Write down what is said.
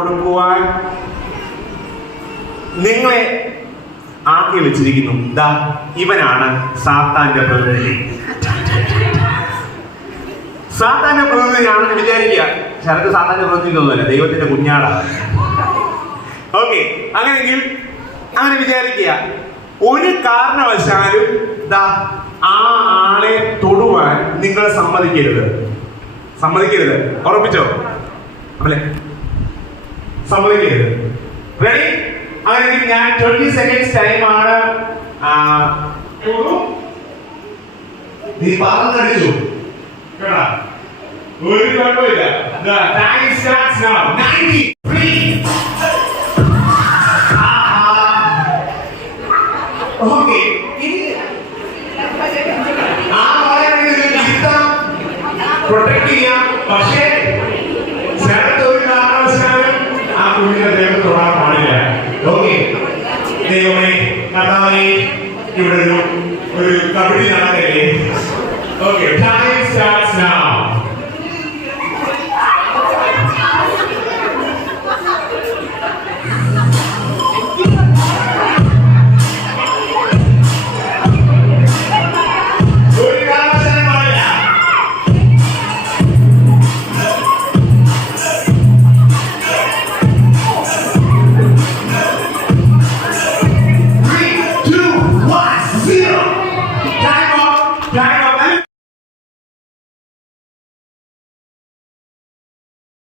കൊടുക്കുവാൻ നിങ്ങളെ ആക്കി വെച്ചിരിക്കുന്നു. ദാ ഇവനാണ് സാത്താന്റെ പ്രതിനിധി. സാത്താന്റെ പ്രതിനിധിയാണെന്ന് വിചാരിക്കുക. ശരത്ത് സാത്താന്റെ പ്രതിനിധിയൊന്നുമല്ല, ദൈവത്തിന്റെ കുഞ്ഞാടാണ്. ഓക്കെ, അങ്ങനെയെങ്കിൽ അങ്ങനെ വിചാരിക്കുക. ഒരു കാരണവശാലും ദാ ആ ആളെ തൊടുവാൻ നിങ്ങൾ സമ്മതിക്കരുത്. ഉറപ്പിച്ചോ? അല്ലേ? സമ്മതിക്കരുത്. റെഡി? അങ്ങനെയെങ്കിൽ ഞാൻ 20 seconds ടൈമാണ്. നീ പറഞ്ഞടിച്ചു കേട്ടാ, ഒരു കുഴപ്പമില്ല. Time starts now. 93. ഓക്കെ, ആ പ്രൊട്ടക്ട് ചെയ്യാം. പക്ഷേ ശരത്ത് ഒരു കാരണവശാലും ആ കുഞ്ഞിനെ ദൈവം തൊടാൻ പാടില്ല. ഓക്കെ, ദൈവമേ കർത്താവേ, ഇവിടെ ഒരു കബഡി നടക്കല്ലേ. Okay, time starts now.